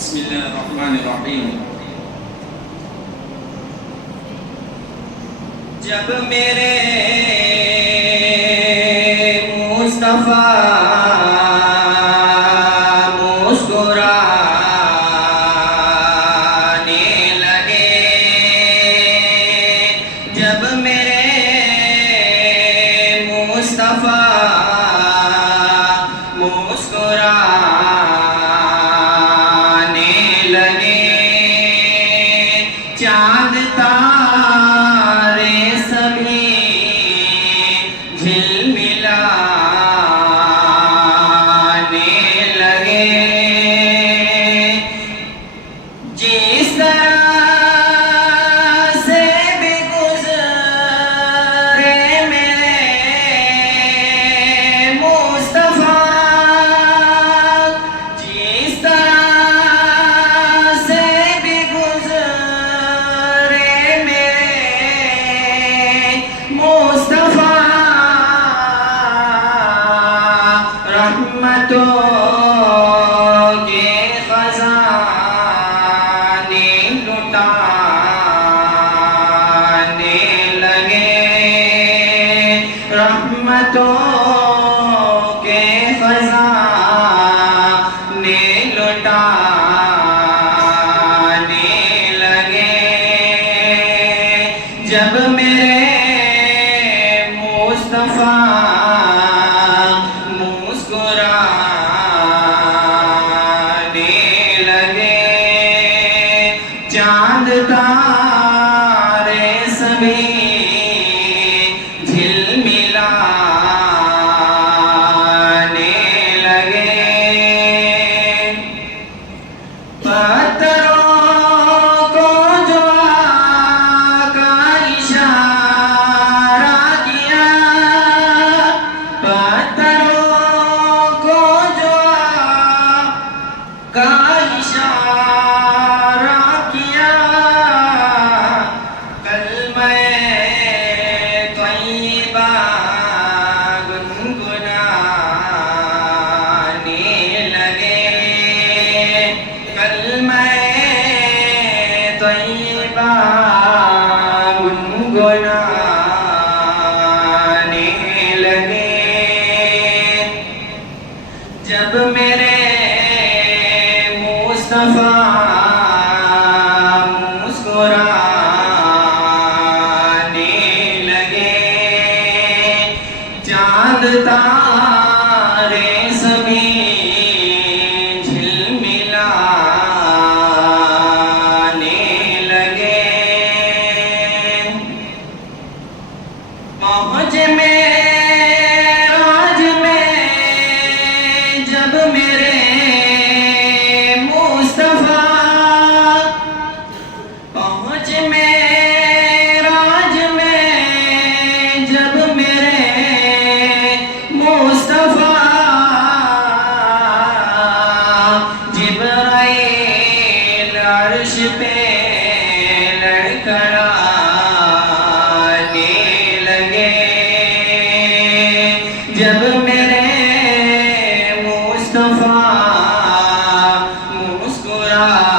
بسم اللہ الرحمن الرحیم. جب میرے مصطفیٰ مسکرانے لگے، جب میرے مصطفیٰ مسکرانے لگے، چاند تارے سبھی جھلملانے لگے، جس طرح سے بھی گزرے میرے مصطفیٰ، جس طرح سے بھی گزرے میرے مصطفیٰ، رحمتوں کے خزانے لٹانے لگے، رحمتوں کے خزانے لٹانے لگے، جب میرے مصطفیٰ مسکرانے لگے، چاند تارے سبھی جھلملانے لگے، پتھروں کو جو آقا اشارہ کیا، پتھروں کو جو آقا اشارہ کیا، کلمہ طیبہ گنگنانے لگے، کلمہ طیبہ گنگنانے لگے، جب میرے مصطفیٰ مسکرانے لگے، چاند تارے سبھی جھلملانے لگے، پہنچ معراج میں جب میرے مصطفیٰ، پہنچ معراج میں جب میرے مصطفیٰ، جبرائیل عرش پہ لڑکھڑانے لگے، جب میرے مصطفیٰ مسکرانے